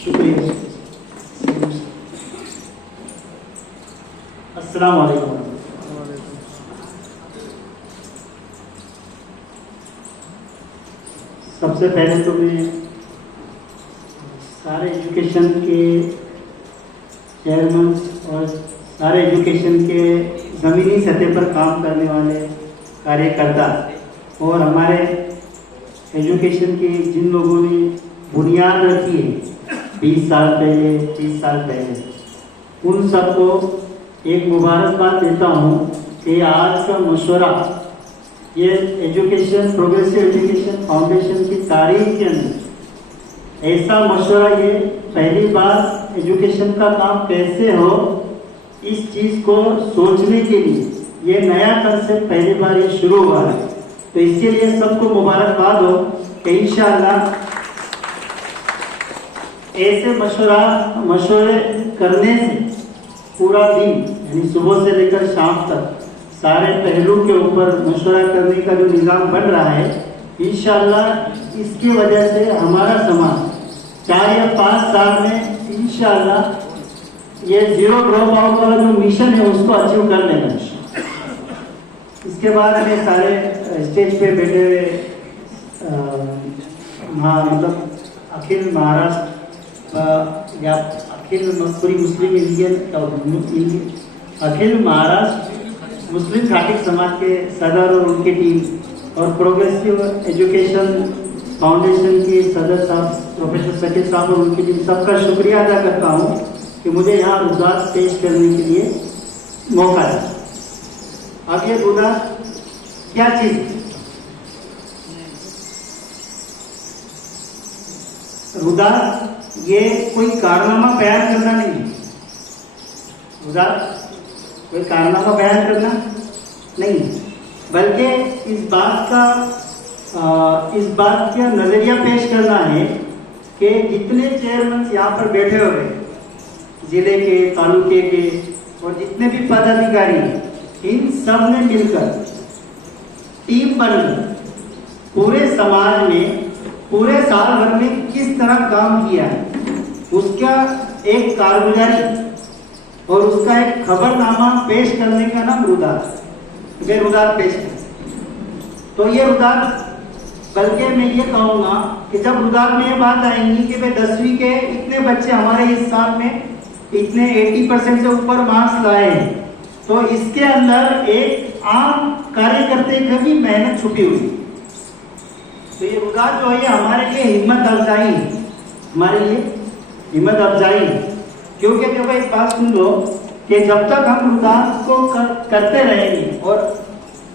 शुक्रिया। अस्सलाम वालेकुम। सबसे पहले तो मैं सारे एजुकेशन के चेयरमैन और सारे एजुकेशन के ज़मीनी सतह पर काम करने वाले कार्यकर्ता और हमारे एजुकेशन के जिन लोगों ने बुनियाद रखी है 20 साल पहले 30 साल पहले, उन सबको एक मुबारकबाद देता हूँ कि आज का मशवरा ये एजुकेशन प्रोग्रेसिव एजुकेशन फाउंडेशन की तारीख के अंदर ऐसा मशवरा, ये पहली बार एजुकेशन का काम कैसे हो इस चीज़ को सोचने के लिए ये नया कंसेप्ट पहली बार ये शुरू हुआ है। तो इसके लिए सबको मुबारकबाद हो कि इंशाअल्लाह ऐसे मशवरे करने से पूरा दिन यानी सुबह से लेकर शाम तक सारे पहलू के ऊपर मशवरा करने का जो निज़ाम बन रहा है, इंशाअल्लाह इसकी वजह से हमारा समाज 4 या 5 साल में इंशाअल्लाह ये जीरो ड्रॉप आउट वाला जो मिशन है उसको अचीव कर लेगा। इसके बाद में सारे स्टेज पे बैठे हुए मतलब अखिल महाराष्ट्र या अखिल पूरी मुस्लिम इंडियन अखिल महाराष्ट्र मुस्लिम घाटी समाज के सदर और उनकी टीम और प्रोग्रेसिव एजुकेशन फाउंडेशन के सदर साहब प्रोफेसर सकील साहब और उनकी टीम सबका शुक्रिया अदा करता हूँ कि मुझे यहाँ रुदात पेश करने के लिए मौका दिया। अब ये रुदात क्या चीज है? रुदात ये कोई कारनामा बयान करना नहीं है। रुदात कोई कारनामा बयान करना नहीं, बल्कि इस बात का नजरिया पेश करना है कि जितने चेयरमैन यहाँ पर बैठे हुए जिले के, तालुके के और जितने भी पदाधिकारी हैं, इन सब ने मिलकर टीम बनकर पूरे समाज में पूरे साल भर में किस तरह काम किया है उसका एक कारगुजारी और उसका एक खबरनामा पेश करने का नाम रुदात पेश कर। तो ये रुदात, बल्कि मैं ये कहूँगा कि जब रुदात में ये बात आएंगी कि भाई 10वीं के इतने बच्चे हमारे इस साल में इतने 80% से ऊपर मार्क्स लाए हैं, तो इसके अंदर एक आम कार्यकर्ता की भी मेहनत छुपी हुई। तो ये रुदात जो है हमारे लिए हिम्मत अफजाई है, हमारे लिए हिम्मत अफजाई है। क्योंकि जब एक बात सुन लो कि जब तक हम रुदात को करते रहेंगे, और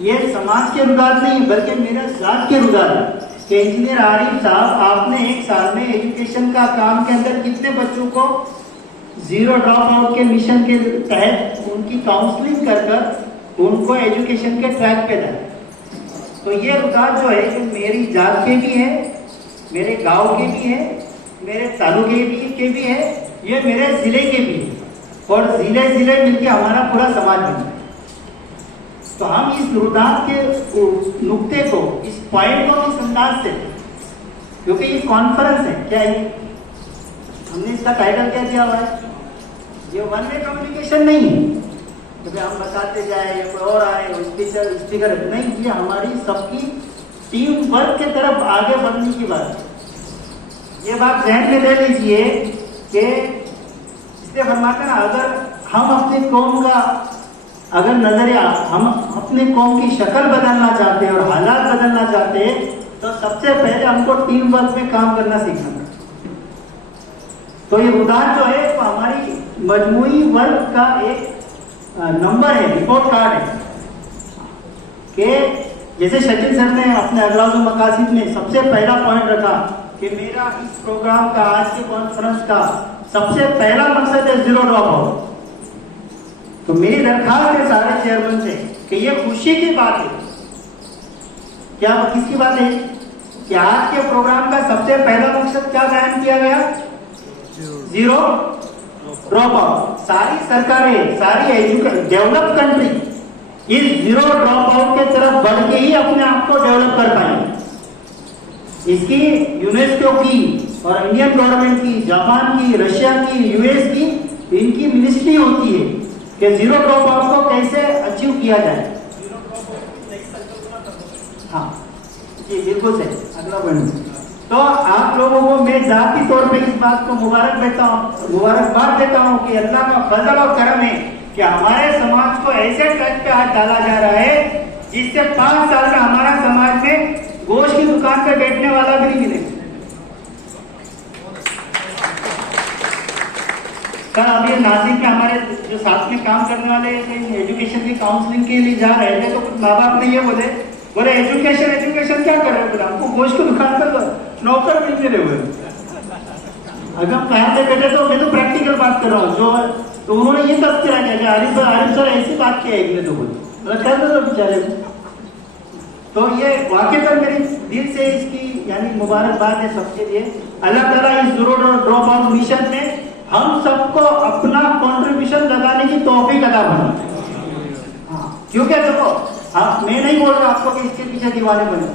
ये समाज के रुदात नहीं बल्कि मेरा जात के रुदात है कि इंजीनियर आरिफ साहब, आपने एक साल में एजुकेशन का काम के अंदर कितने बच्चों को जीरो ड्रॉप आउट के मिशन के तहत उनकी काउंसलिंग कर उनको एजुकेशन के ट्रैक पे लाए। तो ये रुदात जो है कि मेरी जात के भी है, मेरे गांव के भी है, मेरे तालुके के भी है, ये मेरे जिले के भी है, और जिले मिलके हमारा पूरा समाज बन है। तो हम इस रुदात के नुक्ते को, इस पॉइंट को इस अंदाज से, क्योंकि ये कॉन्फ्रेंस है, क्या है हमने इसका टाइटल क्या दिया हुआ है, ये वन वे कम्युनिकेशन नहीं है तो हम बताते जाए या कोई और आए स्पीकर नहीं, ये हमारी सबकी टीम वर्क के तरफ आगे बढ़ने की बात है। ये बात ध्यान में ले लीजिए कि इसलिए फरमाते हैं अगर हम अपनी कौम का अगर नजरिया, हम अपने कौम की शक्ल बदलना चाहते हैं और हालात बदलना चाहते हैं, तो सबसे पहले हमको टीम वर्क में काम करना सीखना है। तो ये रुदात जो है वो हमारी मजमूई वर्क का एक नंबर है, रिपोर्ट कार्ड है कि जैसे शकील सर ने अपने अगराज और मकासिद में सबसे पहला पॉइंट रखा कि मेरा इस प्रोग्राम का, आज के कॉन्फ्रेंस का सबसे पहला मकसद है जीरो ड्रॉप आउट। तो मेरी दरखास्त है सारे चेयरमैन से कि ये खुशी की बात है, क्या किसकी बात है कि आज के प्रोग्राम का सबसे पहला मकसद क्या बयान किया गया, जीरो ड्रॉप आउट। सारी सरकारें, सारी डेवलप कंट्री इस जीरो ड्रॉप आउट के तरफ बढ़ के ही अपने आप को डेवलप कर पाएंगे। इसकी यूनेस्को की और इंडियन गवर्नमेंट की, जापान की, रशिया की, यूएस की, इनकी मिनिस्ट्री होती है कि जीरो ड्रॉप आउट को कैसे अचीव किया जाए। हाँ जी बिल्कुल सही, अगला पॉइंट। तो आप लोगों को मैं जाती तौर पे इस बात को मुबारकबाद देता हूँ कि अल्लाह का फजल और करम है कि हमारे समाज को ऐसे ट्रैक पे हाथ डाला जा रहा है जिससे 5 साल में हमारा समाज में गोश्त की दुकान पे बैठने वाला भी नहीं मिलेगा। कल अभी नासिक में हमारे जो साथ में काम करने वाले एजुकेशन की काउंसलिंग के लिए जा रहे थे, तो कुछ माँ बाप ने ये बोले एजुकेशन क्या कर रहे हो, बोला हमको गोश्त की दुकान पर नौकर नहीं मिले हुए। अगर हम प्लान पे बैठे तो मैं तो प्रैक्टिकल बात कर रहा हूँ, जो तो उन्होंने ये तस्करा किया कि आरिफ सर ऐसी बात किया एक ने तो बोले कर दो बेचारे। तो ये वाकई पर मेरी दिल से इसकी यानी मुबारकबाद है सबके लिए। अल्लाह ताला इस जीरो ड्रॉप आउट मिशन में हम सबको अपना कंट्रीब्यूशन लगाने की तौफीक अता फरमाए। हाँ, क्योंकि देखो मैं नहीं बोल रहा आपको कि इसके पीछे दीवाने बने,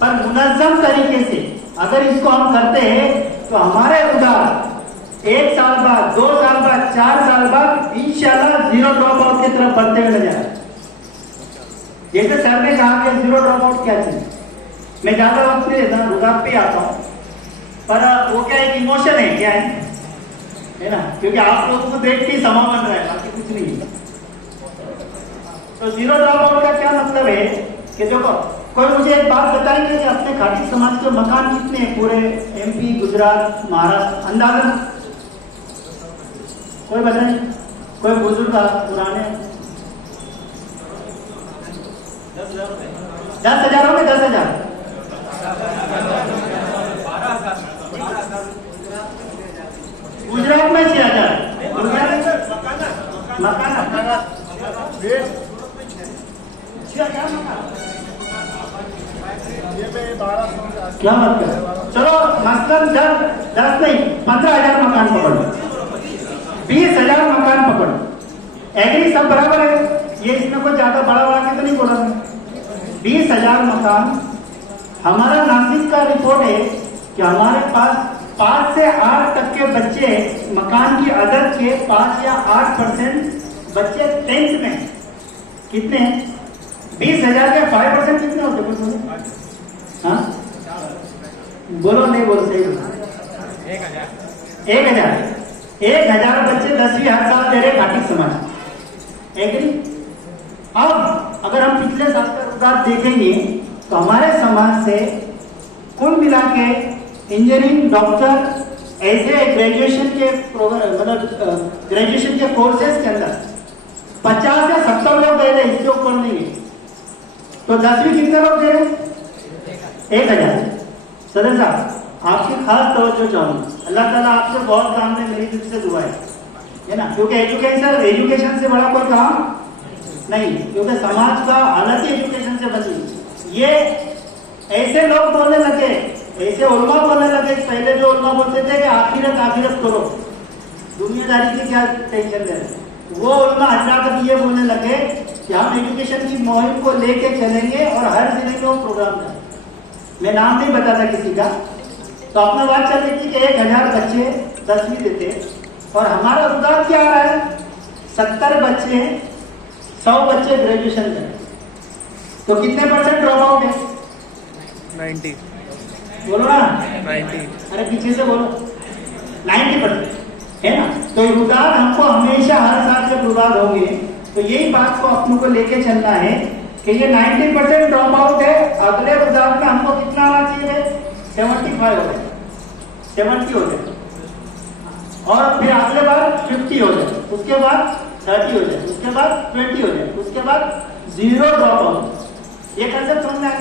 पर मुनज़्ज़म तरीके से अगर इसको हम करते हैं तो हमारे उदार 1 साल बाद, 2 साल बाद, 4 साल बाद इंशाल्लाह जीरो ड्रॉप आउट की तरफ बढ़ते हुए नजर आए। जैसे सर ने कहा कि जीरो ड्रॉप आउट क्या चीज, मैं ज्यादा वक्त नहीं देता, रुकावट पे आता हूँ, पर वो क्या एक इमोशन है, क्या है ना, क्योंकि आप लोगों को देख के समा बन रहा है, बाकी कुछ नहीं। तो जीरो ड्रॉप आउट का क्या मतलब है कि देखो कोई मुझे एक बात बताएंगे कि अपने खाटी समाज के मकान कितने हैं पूरे MP, गुजरात, महाराष्ट्र, अंदाजा कोई बताए, कोई बुजुर्ग पुराने 10,000 हो गए, 10,000 गुजरात में 6,000 मकान क्या बात कर, चलो मसलन 10 नहीं 15,000 मकान पकड़ो, 20,000 मकान पकड़ो, एग्री सब बराबर है, ये इसमें कोई ज्यादा बड़ा के तो नहीं बोला। 20,000 मकान, हमारा नासिक का रिपोर्ट है कि हमारे पास 5 से 8% बच्चे मकान की आदत के 5 या 8% बच्चे 10th में कितने हैं? 20,000 के 5% कितने होते हैं? हाँ बोलो, नहीं बोलो, सही बोलो। 1,000 बच्चे 10वीं हर साल दे रहे घाटी समाज, एग्री। अब अगर हम पिछले साल का रिकॉर्ड देखेंगे तो हमारे समाज से कुल मिला के इंजीनियरिंग, डॉक्टर, ऐसे ग्रेजुएशन के मतलब ग्रेजुएशन के कोर्सेज के अंदर 50 या 70 लोग दे रहे, इसके ऊपर नहीं है। तो 10वीं कितने लोग दे रहे? 1,000। सदर साहब आपकी खास तवज्जो चाहूंगा, अल्लाह ताला आपसे बहुत काम में मेरी दिल से दुआ है ना, क्योंकि एजुकेशन से बड़ा कोई काम नहीं, क्योंकि समाज का हालत ही एजुकेशन से बनी। ये ऐसे लोग बोलने लगे, ऐसे उल्मा बोलने लगे, पहले जो उल्मा बोलते थे कि आखिरत करो, दुनियादारी की क्या टेंशन ले, वो उल्मा हजरात अब ये बोलने लगे कि हम एजुकेशन की मुहिम को लेके चलेंगे और हर जिले में वो प्रोग्राम करें। मैं नाम नहीं बताता किसी का, तो अपना बात चल रही थी कि 1,000 बच्चे 10वीं देते और हमारा रुझान क्या आ रहा है, 70 बच्चे 100 बच्चे ग्रेजुएशन करें, तो कितने % ड्रॉप आउट है? 90 बोलो ना, 90। अरे पीछे से बोलो, 90% है ना। तो रुझान हमको हमेशा हर साल से रुझान होंगे, तो यही बात को अपनों को लेके चलना है कि ये 90% ड्रॉप आउट है, अगले रुझान में हमको कितना आना चाहिए? 75 हो जाए, 70 हो जाए, और फिर अगले बार 50 हो जाए, उसके बाद 30 हो जाए, उसके बाद 20 हो जाए, उसके बाद जीरो ड्रॉप आउट। ये कैसे समझ में आए?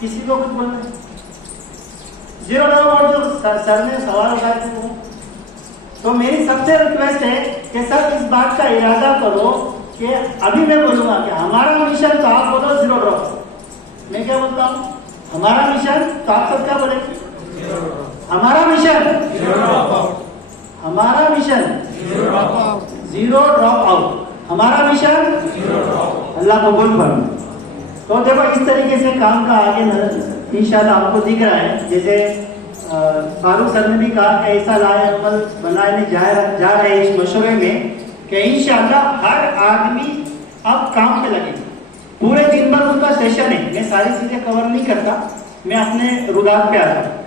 किसी को कुछ बोलना है? जीरो ड्रॉप आउट जो सर ने सवाल उठाए थे वो, तो मेरी सबसे रिक्वेस्ट है कि सर इस बात का इरादा करो कि अभी मैं बोलूंगा कि हमारा मिशन, तो आप बोलो जीरो ड्रॉप, मैं क्या बोलता हूँ हमारा मिशन, तो आप सब क्या बोले? हमारा मिशन हमारा मिशन जीरो ड्रॉप आउट, हमारा मिशन अल्लाह कबूल फरमाए। तो देखो इस तरीके से काम का आगे इंशाल्लाह आपको दिख रहा है, जैसे फारूक सर ने भी कहा कि ऐसा लाएअमल बनाने जा रहे हैं इस मशवरे में कि इंशाअल्लाह हर आदमी अब काम पे लगेगा। पूरे दिन भर उनका सेशन है, मैं सारी चीजें कवर नहीं करता, मैं अपने रुदात पे आता हूँ।